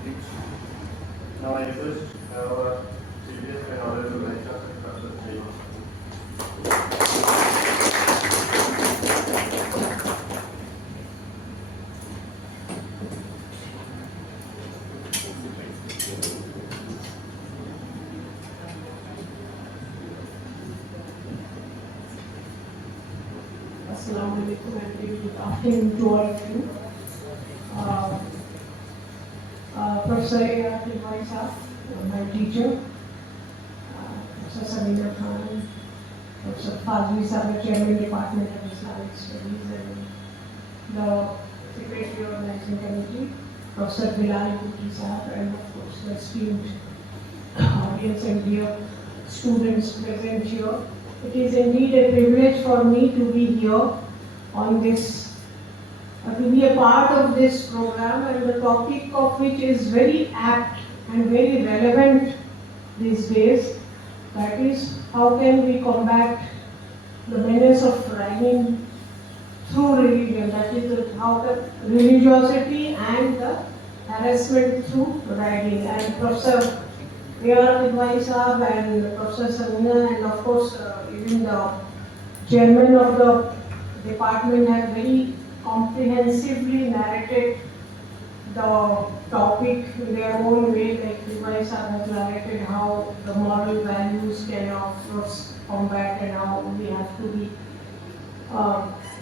Now I request our CPS and Honorable Vice Chancellor, Dr. Srinivas. Assalamu alaikum and very good afternoon to all of you. Professor A.R. Tilwai Saab, my teacher, Professor Samina Khan, Professor Fazli Saab, Chairman Department of Islamic Studies, and the Secretary Organizing Committee, Professor Bilal Bhutti Saab, and of course the esteemed audience and dear students present here. It is indeed a privilege for me to be here on this, to be a part of this program, and the topic of which is very apt and very relevant these days. That is, how can we combat the menace of ragging through religion, that is, how the religiosity and the harassment through ragging. And Professor A.R. Tilwai Saab and Professor Samina and of course even the chairman of the department have very comprehensively narrated the topic in their own way, like Tilwai Saab has narrated how the moral values can of course combat and how we have to be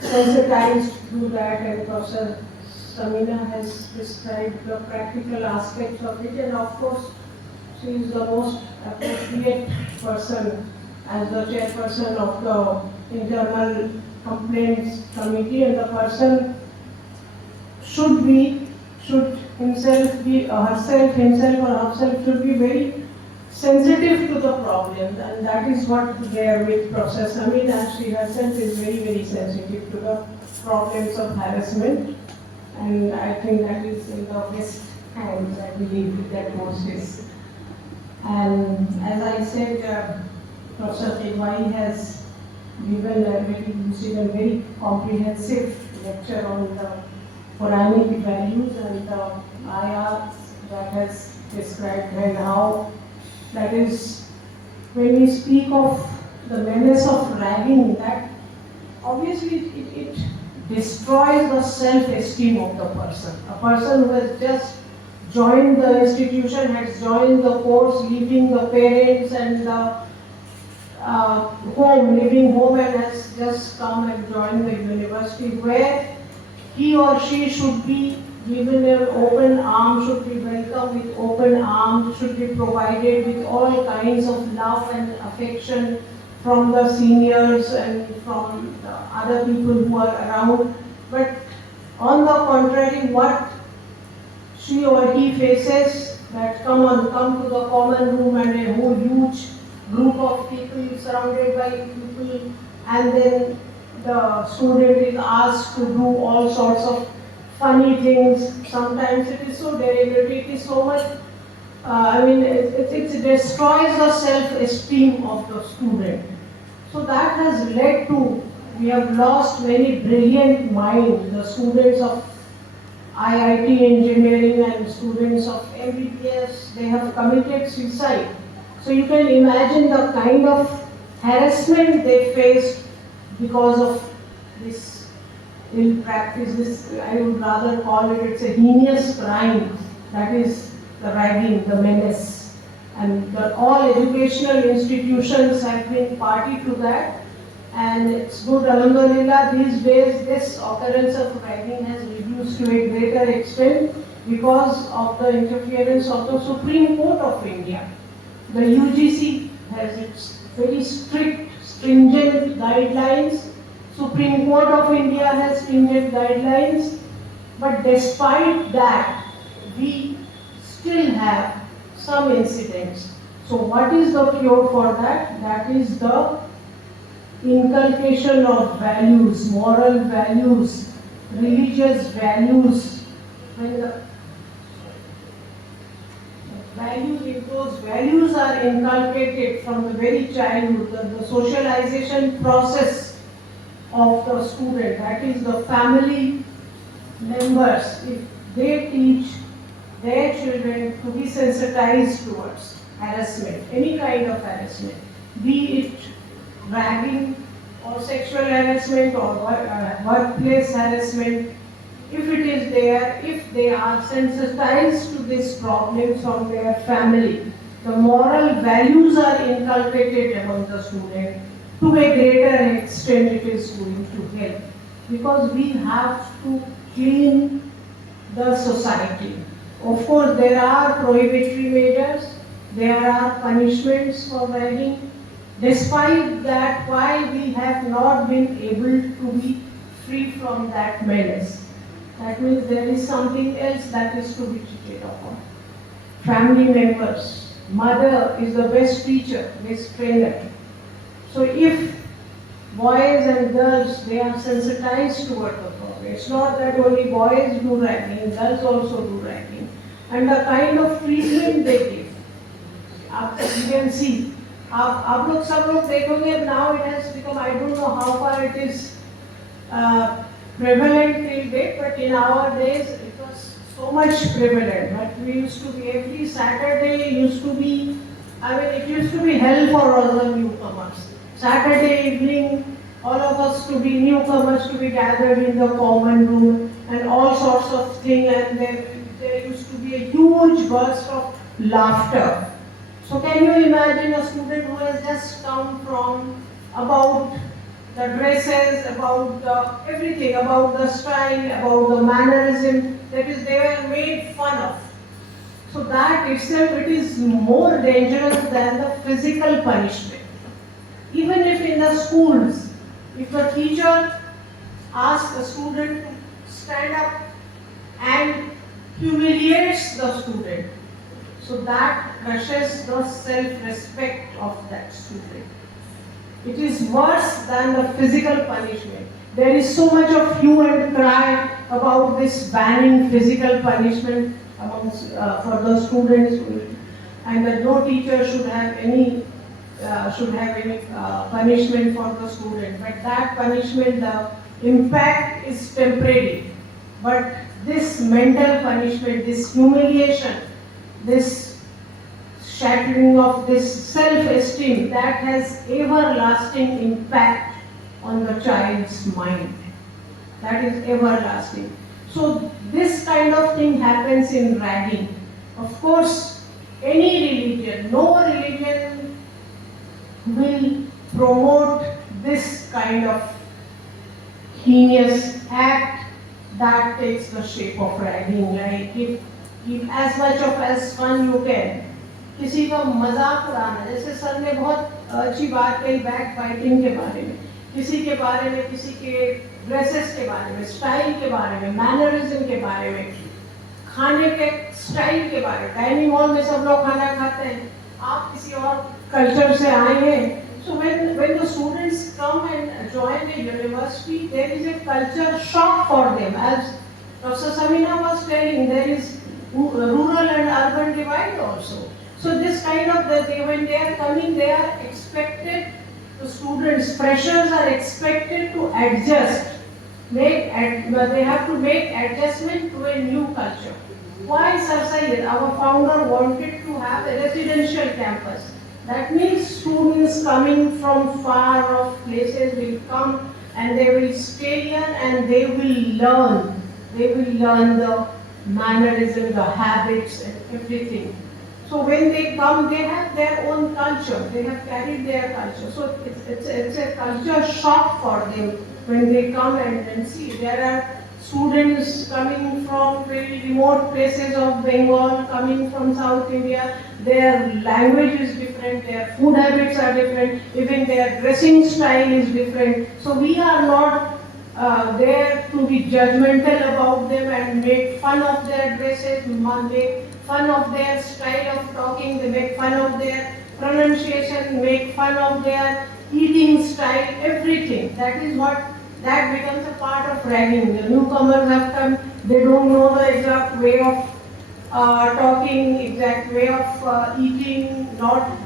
sensitized to that, and Professor Samina has described the practical aspects of it, and of course she is the most appropriate person as the chairperson of the Internal Complaints Committee, and the person should himself or herself should be very sensitive to the problem, and that is what they are with Professor Samina. She herself is very, very sensitive to the problems of harassment, and I think that is in the best hands, I believe, that most is. And as I said, Professor Tilwai has given a very lucid and very comprehensive lecture on the Quranic values and the ayahs that has described, and how that is, when we speak of the menace of ragging, that obviously it destroys the self-esteem of the person. A person who has just joined the institution, has joined the course, leaving the parents and the living home, and has just come and joined the university, where he or she should be given an open arm, should be welcomed with open arms, should be provided with all kinds of love and affection from the seniors and from the other people who are around. But on the contrary, what she or he faces, that come to the common room and a whole huge group of people surrounded by people, and then the student is asked to do all sorts of funny things. Sometimes it is so deliberate, it is so much, it destroys the self-esteem of the student. So that has led to, we have lost many brilliant minds, the students of IIT engineering and students of MBBS, they have committed suicide. So you can imagine the kind of harassment they faced because of this ill practice. This, I would rather call it, it's a heinous crime, that is the ragging, the menace. And all educational institutions have been party to that. And it's good, alhamdulillah, these days this occurrence of ragging has reduced to a greater extent because of the interference of the Supreme Court of India. The UGC has its very strict, stringent guidelines. Supreme Court of India has stringent guidelines. But despite that, we still have some incidents. So what is the cure for that? That is the inculcation of values, moral values, religious values. When the values, if those values are inculcated from the very childhood, the socialization process of the student, that is the family members, if they teach their children children to be sensitized towards harassment, any kind of harassment, be it ragging or sexual harassment or workplace harassment. If it is there, if they are sensitized to these problems from their family, the moral values are inculcated among the student, to a greater extent it is going to help. Because we have to clean the society. Of course, there are prohibitory measures, there are punishments for ragging. Despite that, why we have not been able to be free from that menace? That means there is something else that is to be treated upon. Family members, mother is the best teacher, best trainer. So if boys and girls, they are sensitized toward the problem. It's not that only boys do ragging, girls also do ragging. And the kind of treatment they give, you can see. आप लोग सब लोग देखोगे, now it has become, I don't know how far it is prevalent till date, but in our days it was so much prevalent. But we used to be, every Saturday used to be, it used to be hell for all the newcomers. Saturday evening, all of us to be newcomers, to be gathered in the common room and all sorts of things, and there used to be a huge burst of laughter. So can you imagine a student who has just come from about the dresses, about the everything, about the style, about the mannerism, that is, they were made fun of. So that itself, it is more dangerous than the physical punishment. Even if in the schools, if the teacher asks the student to stand up and humiliates the student, so that crushes the self-respect of that student. It is worse than the physical punishment. There is so much of hue and cry about this banning physical punishment amongst, for the students, and that no teacher should have any punishment for the student. But that punishment, the impact is temporary. But this mental punishment, this humiliation, this shattering of this self-esteem, that has everlasting impact on the child's mind. That is everlasting. So this kind of thing happens in ragging. Of course, any religion, no religion will promote this kind of heinous act that takes the shape of ragging. Like if as much of as fun you can, किसी का मजाक उड़ाना, जैसे sir ने बहुत अच्छी बात कही बैक फाइटिंग के बारे में, किसी के बारे में, किसी के ड्रेसेस के बारे में, स्टाइल के बारे में, मैनरिज्म के बारे में, खाने के स्टाइल के बारे में। डाइनिंग हॉल में सब लोग खाना खाते हैं, आप किसी और कल्चर से आए हैं। So when the students come and join the university, there is a culture shock for them. As Professor Samina was telling, there is rural and urban divide also. So this kind of, when they are coming, they are expected, the students, freshers are expected to adjust. They have to make adjustment to a new culture. Why Sir Syed, our founder, wanted to have a residential campus? That means students coming from far off places will come and they will stay here and they will learn. They will learn the mannerism, the habits and everything. So when they come, they have their own culture. They have carried their culture. So it's a culture shock for them when they come and see. There are students coming from very remote places of Bengal, coming from South India. Their language is different, their food habits are different, even their dressing style is different. So we are not there to be judgmental about them and make fun of their dresses, make fun of their style of talking, they make fun of their pronunciation, make fun of their eating style, everything. That is what, that becomes a part of ragging. The newcomers have come, they don't know the exact way of talking, exact way of eating,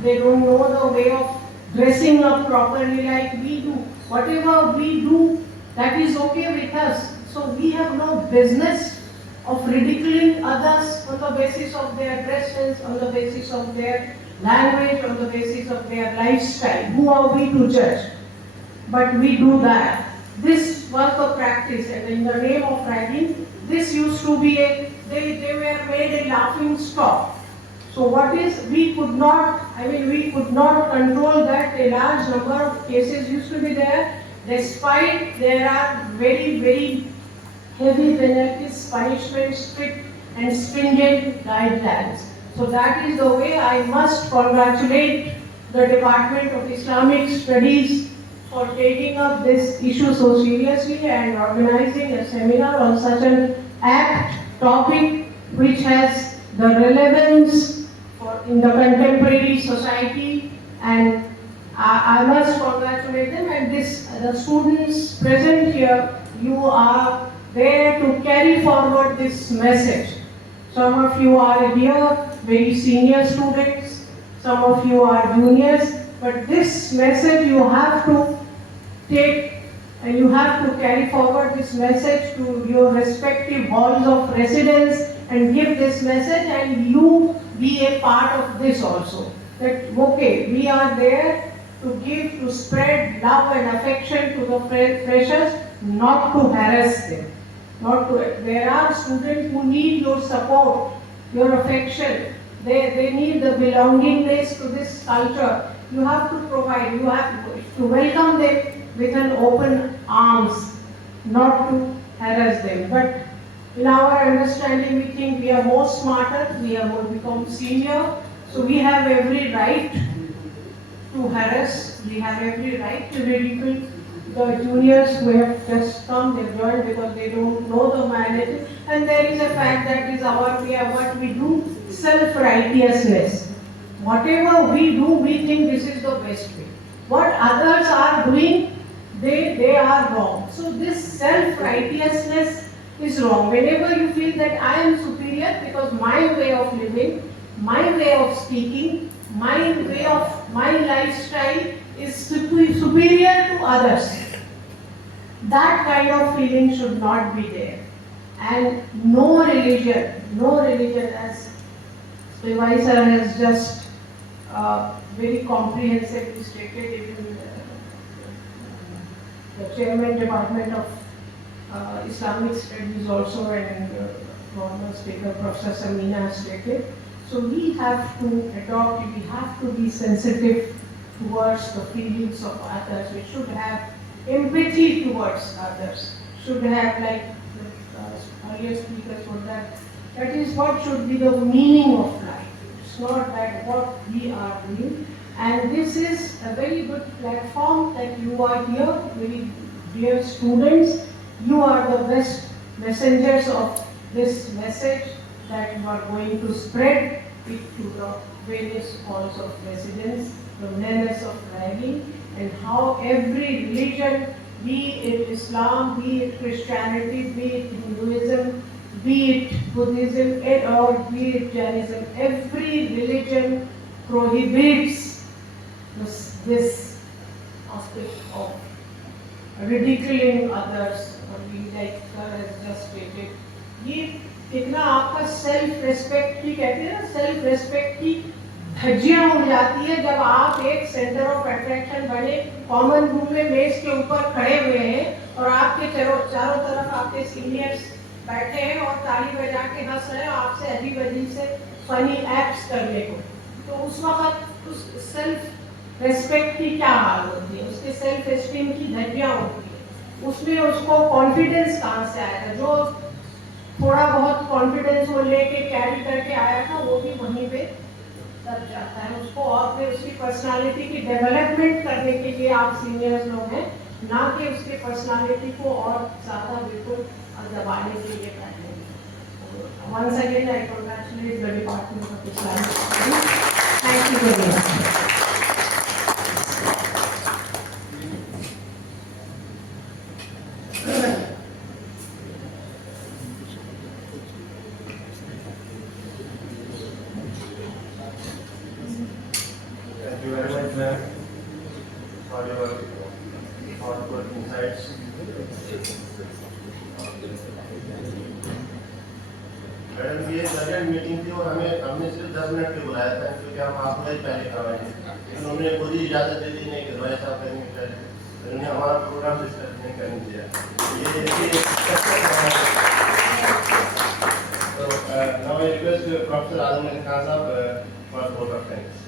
they don't know the way of dressing up properly like we do. Whatever we do, that is okay with us. So we have no business of ridiculing others. मतलब basis of their dress sense, on the basis of their language, on the basis of their lifestyle. Who are we to judge? But we do that. This was the practice, and in the name of ragging, this used to be they were made a laughing stock. So what is, we could not control that. A large number of cases used to be there, despite there are very, very heavy penalties, punishments, strict and stringent guidelines. So that is the way. I must congratulate the Department of Islamic Studies for taking up this issue so seriously and organizing a seminar on such an apt topic which has the relevance in the contemporary society, and I must congratulate them. And the students present here, you are there to carry forward this message. Some of you are here, very senior students, some of you are juniors, but this message you have to take, and you have to carry forward this message to your respective halls of residence and give this message, and you be a part of this also. That, okay, we are there to give, to spread love and affection to the freshers, not to harass them. There are students who need your support, your affection. They need the belongingness to this culture. You have to provide, you have to welcome them with an open arms, not to harass them. But in our understanding, we think we are more smarter, we have more become senior, so we have every right to harass, we have every right to ridicule the juniors who have just come, they've joined because they don't know the management. And there is a fact that is our way of what we do, self-righteousness. Whatever we do, we think this is the best way. What others are doing, they are wrong. So this self-righteousness is wrong. Whenever you feel that I am superior because my way of living, my way of speaking, my lifestyle is superior to others, that kind of feeling should not be there. And no religion as Srivai sir has just very comprehensively stated, even the chairman Department of Islamic Studies also, and former speaker Professor Samina has stated. So we have to adopt, we have to be sensitive towards the feelings of others. We should have empathy towards others. Should have, like the earlier speakers were, that is what should be the meaning of life. It's not that what we are doing. And this is a very good platform that you are here, very dear students. You are the best messengers of this message that you are going to spread it to the various halls of residence, the menace of ragging, and how every religion, be it Islam, be it Christianity, be it Hinduism, be it Buddhism, or be it Jainism, every religion prohibits this aspect of ridiculing others, or being like sir has just stated. ये इतना आपका self respect की कहते हैं ना, self respect की धज्जियां उड़ जाती है जब आप एक सेंटर ऑफ अट्रैक्शन बने, कॉमन रूम में मेज के ऊपर खड़े हुए हैं और आपके चारों तरफ आपके सीनियर्स बैठे हैं और ताली बजा के हंस रहे हैं आपसे अजीब अजीब से फनी एक्ट्स करने को। तो उस वक्त उस सेल्फ रेस्पेक्ट की क्या हाल होती है, उसके सेल्फ एस्टीम की धज्जियां उड़ती है, उसमें उसको कॉन्फिडेंस कहाँ से आएगा? जो थोड़ा बहुत कॉन्फिडेंस वो लेके कैरी करके आया था वो भी वहीं पे दब जाता है उसको, और फिर उसकी पर्सनालिटी की डेवलपमेंट करने के लिए आप सीनियर्स लोग हैं, ना कि उसके पर्सनालिटी को और ज़्यादा बिल्कुल दबाने के लिए करने। Once again, I congratulate the Department of Islamic Studies. Thank you very much. Thank you very much, ma'am, for your thoughtful insights. Madam, ये second meeting मीटिंग थी और हमने सिर्फ 10 मिनट के बुलाया था क्योंकि हम आपको ही पहले करवाएंगे, लेकिन उन्होंने खुद ही इजाज़त दे दी नहीं करवाया साहब करेंगे पहले, उन्होंने हमारा प्रोग्राम डिस्कस नहीं करने दिया। तो नाउ आई रिक्वेस्ट प्रोफेसर आजम अली खान साहब for vote of thanks.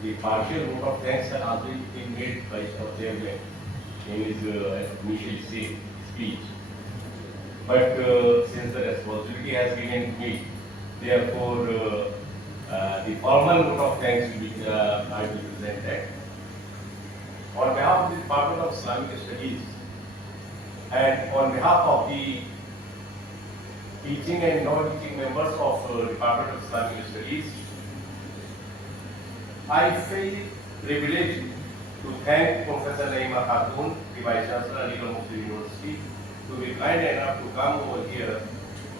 The partial vote of thanks had already been made by our chairman in his initial speech. But since the responsibility has given to me, therefore the formal vote of thanks will be I will present that. On behalf of the Department of Islamic Studies and on behalf of the teaching and non-teaching members of Department of Islamic Studies, I feel privileged to thank Professor Naima Khatun, the Vice Chancellor, Aligarh Muslim University, to be kind enough to come over here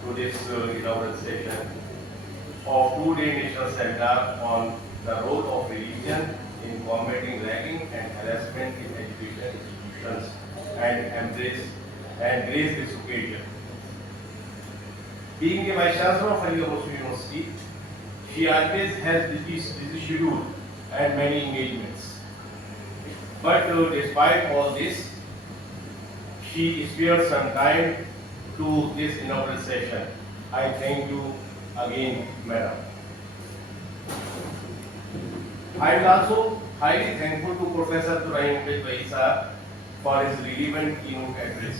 to this inaugural session of two-day national seminar on the role of religion in combating ragging and harassment in education institutions and grace this occasion. Being the Vice Chancellor of Aligarh Muslim University, she always has busy schedule and many engagements. But despite all this, she spared some time to this inaugural session. I thank you again, Madam. I am also highly thankful to Professor Turayim Vaisa for his relevant keynote address.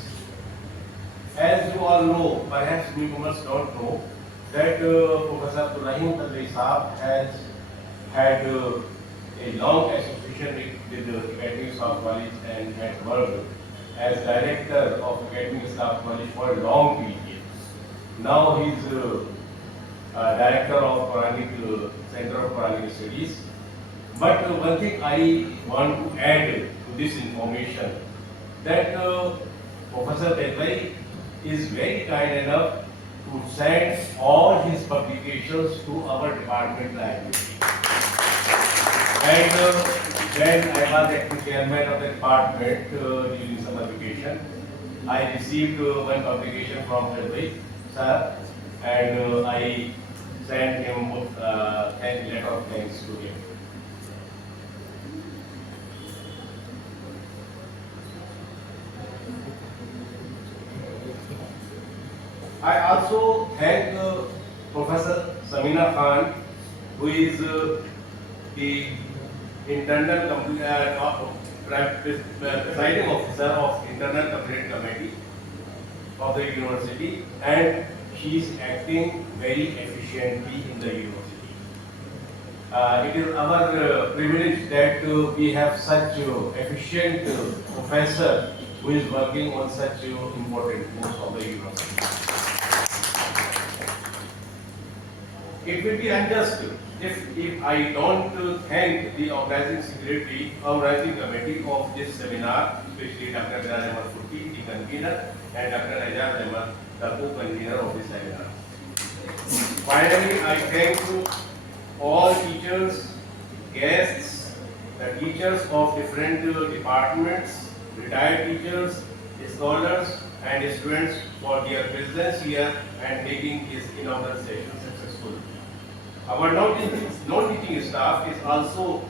As you all know, perhaps newcomers don't know, that Professor Turayim Vaisa has had a long association with the Academic Staff College and had worked as director of Academic Staff College for a long period. Now he is director of Quranic Center of Quranic Studies. But one thing I want to add to this information, that Professor Tedwai is very kind enough to send all his publications to our department library. And when I was acting chairman of the department during summer vacation, I received one publication from Tedwai sir, and I sent him a letter of thanks to him. I also thank Professor Samina Khan, who is the internal presiding officer of internal complaint committee of the university, and she is acting very efficiently in the university. It is our privilege that we have such efficient professor who is working on such important posts of the university. It will be unjust if I don't thank the organizing committee of this seminar, especially Dr. Bilal Ahmad Furti, the convener, and Dr. Ajaz Ahmad, the co-convener of this seminar. Finally, I thank all teachers, guests, the teachers of different departments, retired teachers, scholars, and students for their presence here and making this inaugural session successful. Our non-teaching staff is also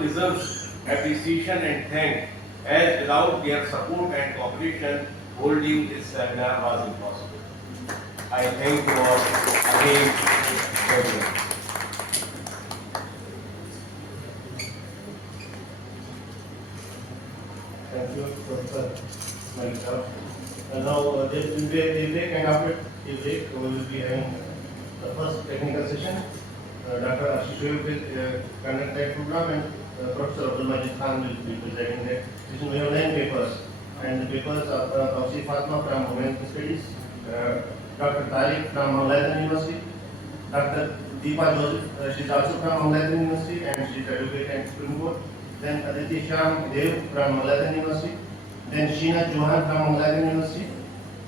deserves appreciation and thanks, as without their support and cooperation, holding this seminar was impossible. I thank you all again. Thank you, Professor Malika. And now there will be a break, and after the break we will be having the first technical session. Dr. Ashish will conduct that program, and Professor Abdul Majid Khan will be presenting that. We have 9 papers, and the papers are Tawseef Fatma from Humanitarian Studies, Dr. Tariq from Humanitarian University, Dr. Deepa Joseph, she is also from Humanitarian University and she is advocate and Supreme Court. Then Aditi Sham Dev from Humanitarian University. then Sheena Johan from Mangalagan University,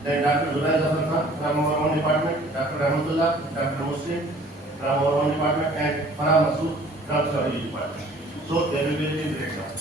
then Dr. Zulay Zafar Khan from our own department, Dr. Rahmatullah, Dr. Muslim from our own department, and Farah Masood from Surgery department. So there will be a great class.